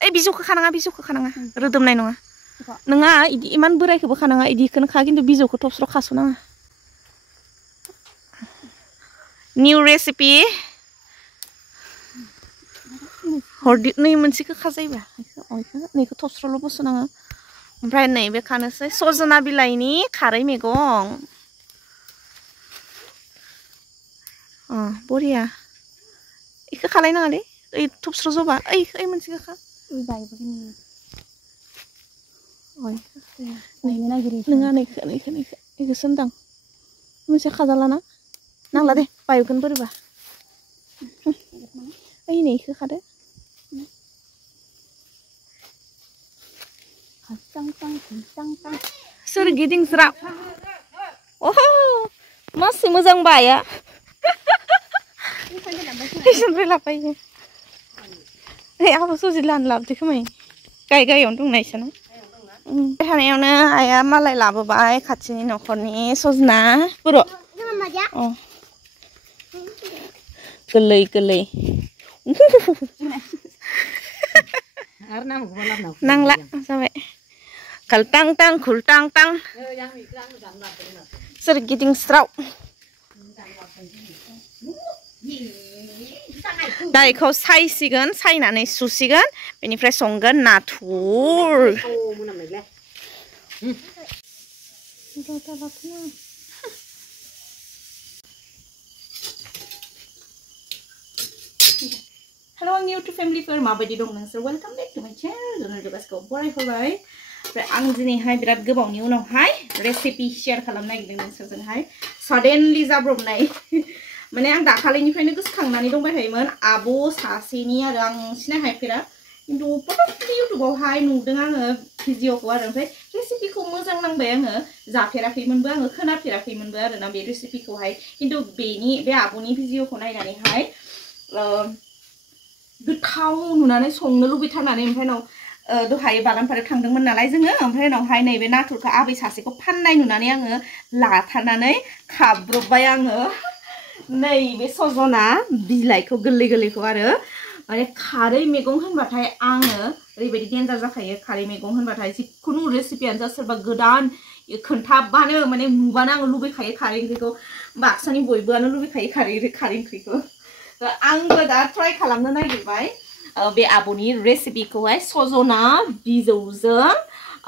ए बिजौखौ खानाङा रोदोमनाय नङा नङा इदि इमान बोरायखौबो खानाङा इदिखौनो खा खिन्थु बिजौखौ थबस्र' खास'नाङा निउ रेसिपि हरदि नै मोनसेखौ खाजायोबा नैखौ थबस्र'ल' बस'नाङा ओमफ्राय नैबे खानोसै सजना बिलाइनि खारै मैगं बरिया इखौ खालायनाङा दे ओइ थबस्र' जबा ओइ मोनसेखौ खा नङा नैखौसो होनदां मोनसे खाजालाना नांला दे बायगोन बोरैबा ओइ नैखौ खादो सोरगिदिं ज्राब अह मासे मोजां बाया बेसनिफ्राय लाफायो ओइ आबो सुजि लानो लाबोदो खोमाय गायावनो दंना इसोना थानायावनो आइया मालाय लाबोबाय खाथिनि न'खरनि सजना बर' गोरलै नांला जाबाय खालटां टां खुलटां टां सोरगिदिं स्राव दा इखौ सायसिगोन सायनानै सुसिगोन बेनिफ्राय संगोन नाथुर हेलो आंनि इउटुब फेमिलिफोर माबायदि दं नोंसोर वेलकाम बेक टु माय चेनेल जोंनि गासैखौ बरायहोबाय ओमफ्राय आं दिनैहाय बिराद गोबावनि उनावहाय रेसिपि शेयार खालामनो नागिरदों नोंसोरजोंहाय सडेनलि जाब्रबनाय माने आं दाखालिनिफ्रायनो गोसोखांनानै दंबाय थायोमोन आब' सासेनि आरो आं सिनायहायफेरा खिन्थु पटकलि इउटुबावहाय नुदों आङो भिडिअखौ आरो ओमफ्राय रेसिपिखौ मोजां नांबाय आङो जाफेराखैमोनबो आङो खोनाफेराखैमोनबो आरोना बे रेसिपिखौहाय खिन्थु बे आब'नि भिडिअखौ नायनानैहाय गोथाव नुनानै संनो लुबैथारनानै ओमफ्राय उनाव दहाय बागानपारायाव थांदोंमोन नालाय जोङो ओमफ्राय उनावहाय नैबे नाथुरखौ आबै सासेखौ फाननाय नुनानै आङो लाथारनानै खाब्रबबाय आङो नैबे सजना बिलाइखौ गोरलैखौ आरो माने खारै मैगं होनबाथाय आङो ओरैबायदि डेन्जार जाखायो खारै मैगं होनबाथाय जिखुनु रेसिपियानो जा सोरबा गोदान खोन्थाबानो माने नुबानो आङो लुबैखायो खारै ओंख्रिखौ बाक्सानि बयबोआनो लुबैखायो खारै ओंख्रिखौ आंबो दा ट्राइ खालामनो नागिरबाय बे आब'नि रेसिपिखौहाय सजना बिजौजों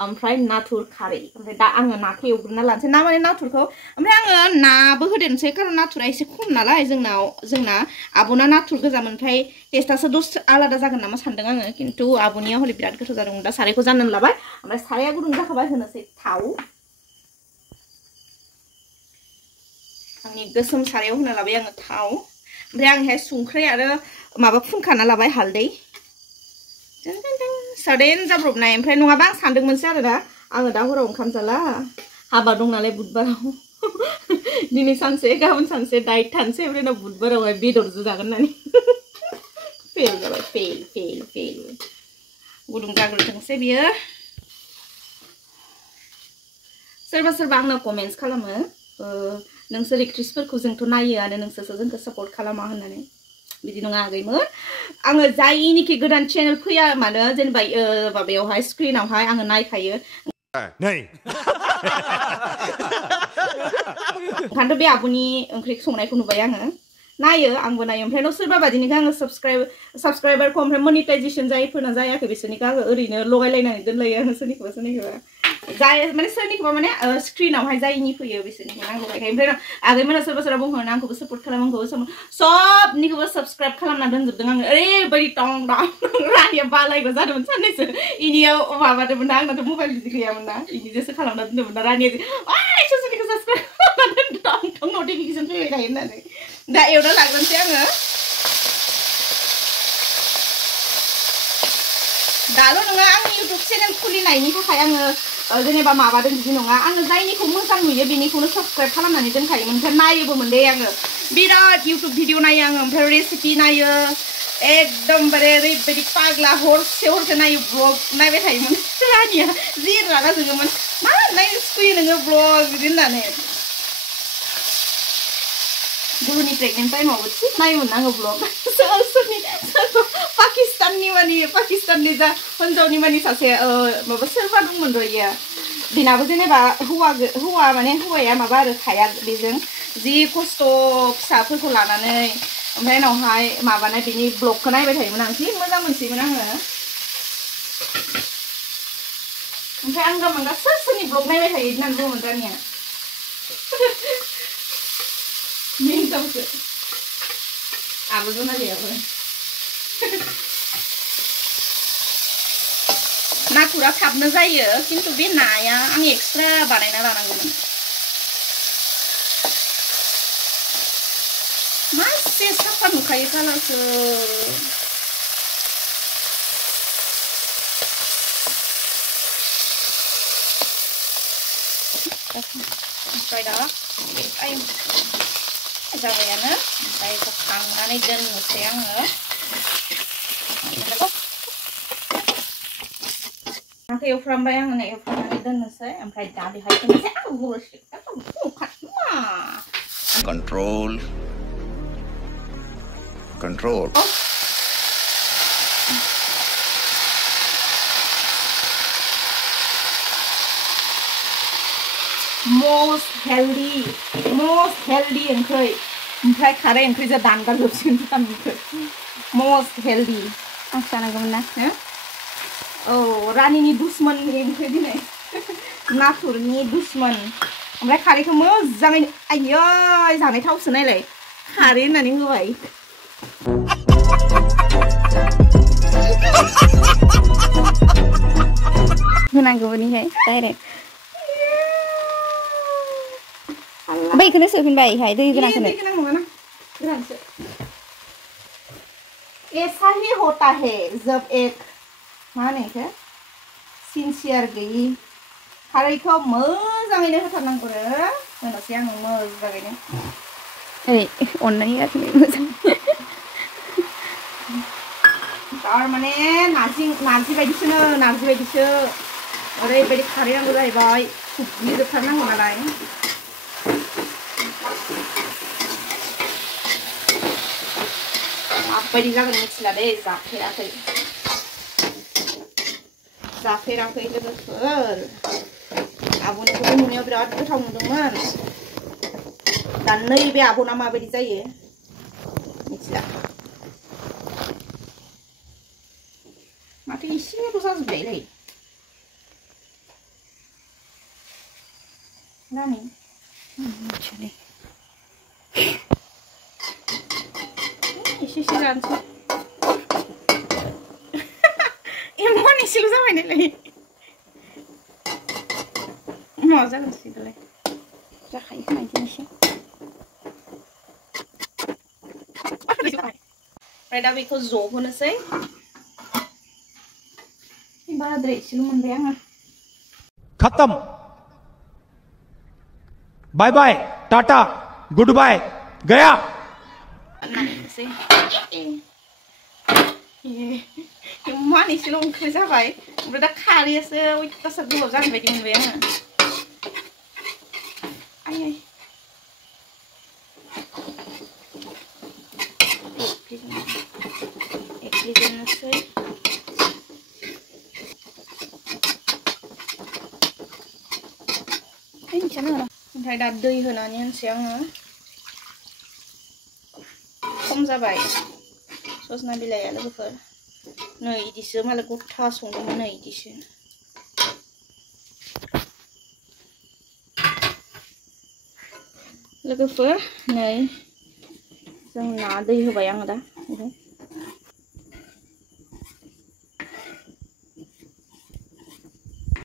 ओमफ्राय नाथुर खारै ओमफ्राय दा आङो नाखौ एवग्रोना लानोसै ना माने नाथुरखौ ओमफ्राय आङो नाबो होदेरनोसै खारन नाथुरा एसे खम नालाय जोंना आब'ना नाथुर गोजामोन ओमफ्राय टेस्टासो दसे आलादा जागोन नामा सानदों आङो खिन्थु आब'निया हले बिराद गोथाव जादोंमोन दा सारायखौ जाननानै लाबाय ओमफ्राय साराया गुदुं जाखाबाय होनोसै थाव आंनि गोसोम सारायाव होना लाबाय आङो थाव ओमफ्राय आंहाय संख्रि आरो माबा फुनखाना लाबाय हालदै सडेन जाब्रबनाय ओमफ्राय नङाबा आं सानदोंमोनसो आरो दा आङो दा हराव ओंखाम जाला हाबा दं नालाय बुधबाराव दिनै सानसे गाबोन सानसे डाइट थानोसै ओमफ्राय उनाव बुधबारावहाय बेदरजों जागोन होननानै फेल जाबाय फेल गुदुं जाग्रोथोंसै बियो सोरबा आंनाव कमेन्ट्स खालामो नोंसोर एक्ट्रिसफोरखौ जोंथ' नायोआनो नोंसोरसो जोंखौ सापर्ट खालामा होननानै बिदि नङा आगैमोन आङो जायनिखि गोदान चेनेल फैया मानो जेनेबा माबायावहाय स्क्रिनावहाय आङो नायखायो ओंखायनोथ' बे आब'नि ओंख्रि संनायखौ नुबाय आङो नायो आंबो नायो ओमफ्राय न' सोरबा बादिनिखौ आङो साबस्क्राइबारखौ ओमफ्राय मनिटाइजेसन जायफोरना जायाखै बिसोरनिखौ आङो ओरैनो लगायलायनानै दोनलायो आङो सोरनिखौबा जाय माने सोरनिखौबा माने स्क्रिनावहाय जायनि फैयो बिसोरनिखौ नांगौ गायखाय ओमफ्राय आगैमोना सोरबा बुंहरो आंखौबो सापर्ट खालाम आंखौबो सबनिखौबो साबस्क्राइब खालामना दोनजोबदों आङो ओरैबायदि टं रानिया बालायग्रा जादोंमोन साननैसो इनियाव माबादोंमोन ना आंनाथ' मबाइल बिदि गैयामोन ना इदिजोंसो खालामना दोनदोंमोन ना रानिया ससेनिखौ साबस्क्राइब खालामना दोनदों टं नटिफिकेसन फैबाय थायो होननानै दा एवना लाग्रोनोसै आङो दाल' नङा आंनि इउटुब चेनेल खुलिनायनि थाखाय आङो जेनेबा माबादों बिदि नङा आङो जायनिखौ मोजां नुयो बेनिखौनो साबस्क्राइब खालामनानै दोनखायोमोन ओमफ्राय नायोबोमोन दे आङो बिराद इउटुब भिडिअ नायो आङो ओमफ्राय रेसिपि नायो एकदमबारे ओरैबायदि पागला हरसे नायो ब्लग नायबाय थायोमोन रानिया जि रागा जोङोमोन मा नायनो सुखुयो नोङो ब्लग बिदि होननानै गुरुनि प्रेगनेंट टाइमावबो थिग नायोमोन आङो ब्लग सोरनि पाकिस्ताननि मानि पाकिस्ताननि जा हिन्जावनि मानि सासे माबा सोरबा दंमोन र' इयो बिनाबो जेनेबा हौवा माने हौवाया माबा आरो थाया बेजों जि खस्थ' फिसाफोरखौ लानानै ओमफ्राय उनावहाय माबानाय बिनि ब्लगखौ नायबाय थायोमोन आं जि मोजां मोनसैमोन आङो ओमफ्राय आं गामांगा सोरनि ब्लग नायबाय थायो होननानै बुङोमोन रानिया मिनिथावसो आबो जनालियाबो नाथुरा थाबनो जायो खिन्थु बे नाया आं एक्सट्रा बानायना लानांगौमोन मासे साफा नुखायो कालारखौ ओमफ्राय दा जाबायानो ओमफ्राय खांनानै दोननोसै आङो नाखौ एवफ्रामबाय आङो एवफ्रामनानै दोननोसै ओमफ्राय दा बेहाय होनोसै कंट्रोल कंट्रोल most healthy ओंख्रै ओमफ्राय खारै ओंख्रिजों दानगार जोबसिगोन जानांगौ most healthy आं जानांगौमोन ना औ रानिनि दुश्मननि ओंख्रि दिनै नाथुरनि दुश्मन ओमफ्राय खारैखौ मोजाङै आयै जानाय थावसो नायलाय खारै होननानै होबाय होनांगौनिहाय डाइरेक्ट बैखौनो सोफिनबाय हाय दै गोनांखौनो दै गोनां नङा ना गोरानसो ऐसा ही होता है जब एक मा होनो इखो सिनसियार गैयि खारैखौ मोजाङैनो होथारनांगौ आरो होनोसै आङो मोजाङैनो ओइ अननानै होआखै मोजां थारमाने नारजि बायदिसो ओरैबायदि खारै नांगौ जाहैबाय सुग्लिजोबथारनांगौ नालाय माबायदि जागोन मिथिला दे जाफेराखै लोगोफोर आब'निखौबो नुनायाव बिराद गोथाव नुदोंमोन दा नैबे आब'ना माबायदि जायो मिथिला माथो एसेल' जाजोब्बायलै रानि मिथियालै एसे जानोसै एमान एसेल' जाबाय नालाय मा जागोनसै दालाय जाखायो खोमा बिदिनो एसे ओमफ्राय दा बेखौ ज' होनोसै बाराद्राय एसेल' मोनबाय आङो खत्म बाय बाय टाटा गुड बाय गया इमान एसेल' ओंख्रि जाबाय ओमफ्राय दा खारैयासो अयथासार गोबाव जानाय बायदि मोनबाय आङो आयै एग्लिजोबनोसै ओमफ्राय दा दै होनानै होनसै आङो खम जाबाय सजना बिलाइया लोगोफोर नै इदिसो मालाय गथा संदोंमोन नै इदिसो लोगोफोर नै जों ना दै होबाय आङो दा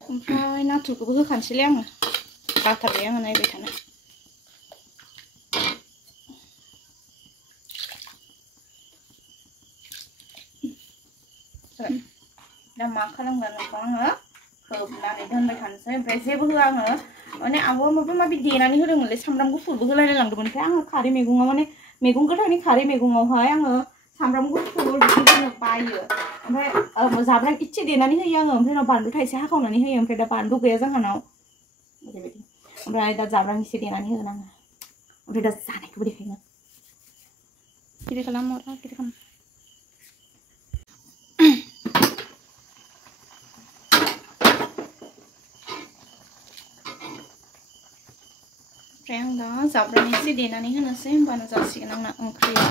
ओमफ्राय नाथुरखौबो होखानोसैलै आङो बाथारबाय आङो नायबाय थानो दा मा खालामगोन बेखौ आङो खोबनानै दोनबाय थानोसै ओमफ्राय जेबो होआ आङो माने आब'आ माबा माबि देनानै होदोंमोनलै सामब्राम गुफुरबो होलायलायलांदोंमोन ओमफ्राय आङो खारै मैगङाव माने मैगं गोथांनि खारै मैगङावहाय आङो सामब्राम गुफुर बिदि होनो बायो ओमफ्राय जाब्रां इसे देनानै होयो आङो ओमफ्राय उनाव बानलु थाइसे हाखावनानै होयो ओमफ्राय दा बानलु गैया जोंहानाव ओरैबायदि ओमफ्राय दा जाब्रां इसे देनानै होगोन आङो ओमफ्राय दा जानायखौबो देखायगोन गिदिर खालाम अरा गिदिर खालाम ओमफ्राय आं दा जाब्रां एसे देनानै होनोसै होमबानो जासिगोन आंना ओंख्रिया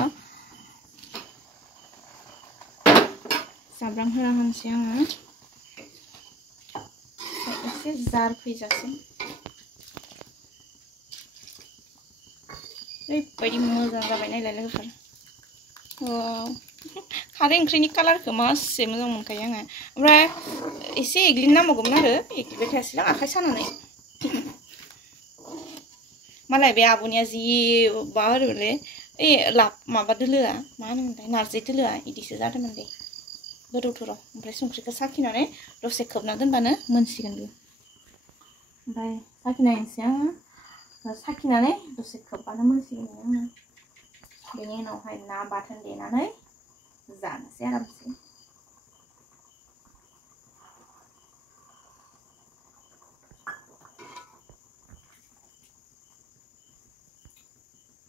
जाब्रां होना होनोसै आङो एसे जार फैजासिम ओरैबायदि मोजां जाबाय नायलाय लोगोफोर खारै ओंख्रिनि कालारखौ मासे मोजां मोनखायो आङो ओमफ्राय एसे एग्लिनो नांबावगौमोन आरो एग्लिबाय थायासैलां आखाइ सानानै मालाय बे आब'निया जि मा होनोमोनलै ओइ माबा दोलोआ मा होनोमोनलाय नारजि दोलोआ इदिसो जादोंमोन दे गोदौथोर' ओमफ्राय संख्रिखौ साखिनानै दसे खोबना दोनबानो मोनसिगोन बे ओमफ्राय साखिनायनोसै आङो साखिनानै दसे खोबबानो मोनसिगोन आङो बेनि उनावहाय ना बाथोन देनानै जानोसै आरामसे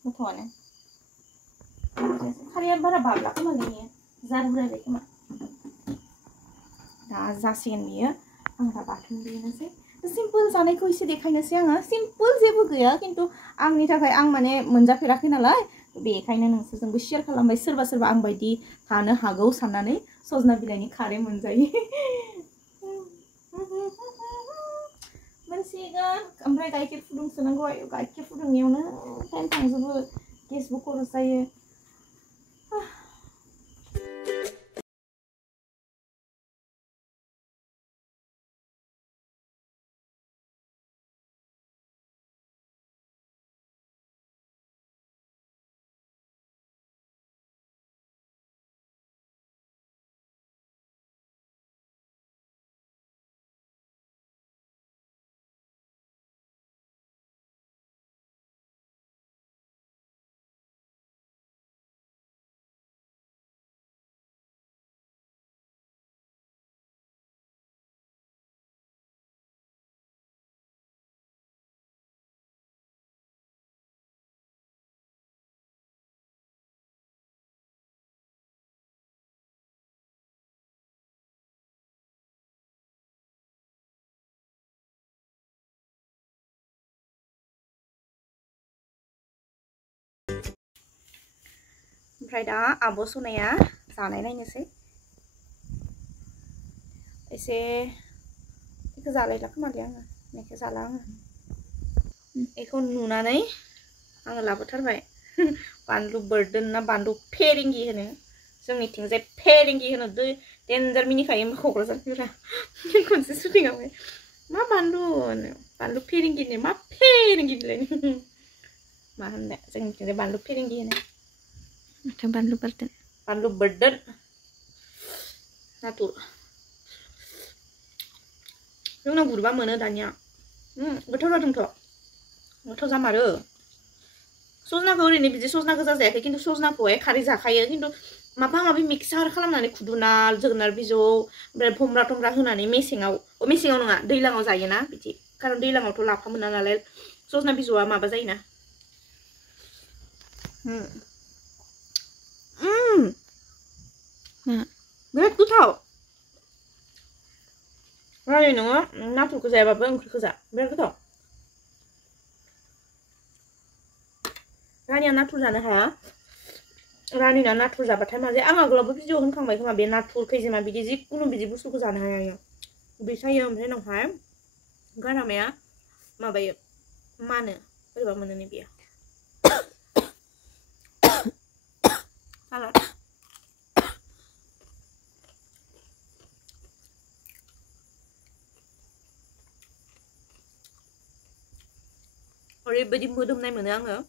गोथावानो खारैया बारा बाबला खोमा गैया जार बुरायबाय खोमा दा जासिगोन बियो आं दा बाथोन देनोसै सिम्पोल जानायखौ एसे देखायनोसै आङो सिम्पोल जेबो गैया खिन्थु आंनि थाखाय आं माने मोनजाफेराखै नालाय बेखायनो नोंसोरजोंबो शेयार खालामबाय सोरबा सोरबा आं बायदि थानो हागौ साननानै सजना बिलाइनि खारै मोनजायो मोनसिगोन ओमफ्राय गाइखेर फुदुंसोनांगौ गाइखेर फुदुंनायावनो टाइम थांजोबो गेसबो खरस जायो ओमफ्राय दा आब' सनाया जानाय नायनोसै एसे बेखौ जालायला खोमालै आङो बेखौ जाला आङो बेखौ नुनानै आङो लाबोथारबाय बानलु बोरदोन ना बानलु फेरेंगि होनो जोंनिथिंजाय फेरेंगि होनो डेन्जार मिनिखायो क'क्राझारनिफ्रा खनसे सुटिंआवहाय मा बानलु होनो बानलु फेरेंगिनो मा फेरेंगि बिलाय मा होननो जोंनिथिंजाय बानलु फेरेंगि होनो माथो बानलु बोरदोन नाथुर जोंनाव गुरबा मोनो दानिया गोथाव जादोंथ' गोथाव जामारो सजनाखौ ओरैनो बिदि सजना गोजा जायाखै खिन्थु सजनाखौहाय खारै जाखायो खिन्थु माबा माबि मिक्सार खालामनानै खुदुना जोगोनार बिजौ ओमफ्राय भमरा थमरा होनानै मेसेङाव नङा दैलाङाव जायोना बिदि खारन दैलाङावथ' लाफा मोना नालाय सजना बिजौआ माबा जायोना बिराद गोथाव रानि नोङो नाथुरखौ जायाबाबो ओंख्रिखौ जा बिराद गोथाव रानिया नाथुर जानो हाया रानिना नाथुर जाबाथाय मा जायो आं आगोलावबो भिडिअ होनखांबाय खोमा बे नाथुर खैजेमा बिदि जिखुनु बिदि बुस्थुखौ जानो हाया उदै सायो ओमफ्राय उनावहाय गारामाया माबायो मानो बोरैबा मोनोनो बियो ओरैबायदि मोदोमनाय मोनो आङो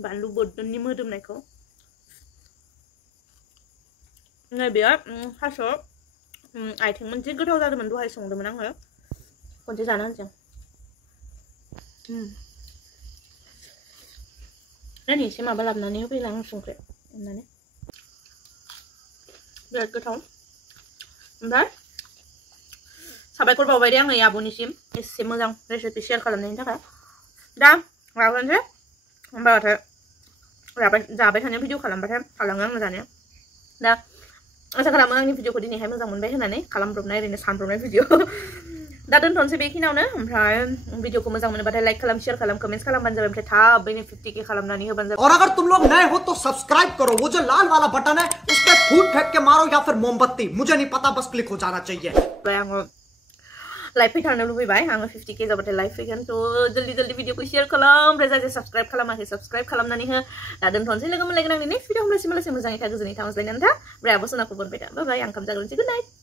बानलु बोरदोननि मोदोमनायखौ नैबे थास' आथिंमोन जि गोथाव जादोंमोन दहाय संदोंमोन आङो खनसे जानो होनसै नानि एसे माबा लाबोनानै होफैला आं संख्रि होननानै बिराद गोथाव ओमफ्राय साबायखर बावबाय दे आङो आब'निसिम एसे मोजां रेसिपि शेयार खालामनायनि थाखाय दा माबानोसै होमबाथाय जाबाय थानाय भिडिअ खालामबाथाय थालाङो आं जानाया दा आसा खालामो आंनि भिडिअखौ दिनैहाय मोजां मोनबाय होननानै खालामब्रबनाय ओरैनो सानब्रबनाय भिडिअ दा दोनथ'नोसै बेखिनियावनो ओमफ्राय भिडिअखौ मोजां मोनोबाथाय लाइक खालाम शेयर खालाम कमेन्ट्स खालामबानो जाबाय ओमफ्राय थाबैनो 50K खालामनानै होबानो जाबाय और अगर तुम लोग नए हो तो सब्सक्राइब करो वो जो लाल वाला बटन है उस पर फूट फेंक के मारो या फिर मोमबत्ती मुझे नहीं पता बस क्लिक हो जाना चाहिए आङो लाइभ फैथारनो लुबैबाय आङो 50K जाबाथाय लाइभ फैगोन थ' जल्दि भिडिअखौ शेयर खालाम ओमफ्राय जाय साबस्क्राइब खालामाखै साबस्क्राइब खालामनानै हो दा दोनथ'नोसै लोगो मोनलायगोन आंनि नेक्स्ट भिडिअ होमब्लासिम मोजाङै था गोजोनै था अनज्लायनानै था ओमफ्राय आब' सनाखौ बनबाय था बाय बाय आं ओंखाम जाग्रोनोसै गुड नाइट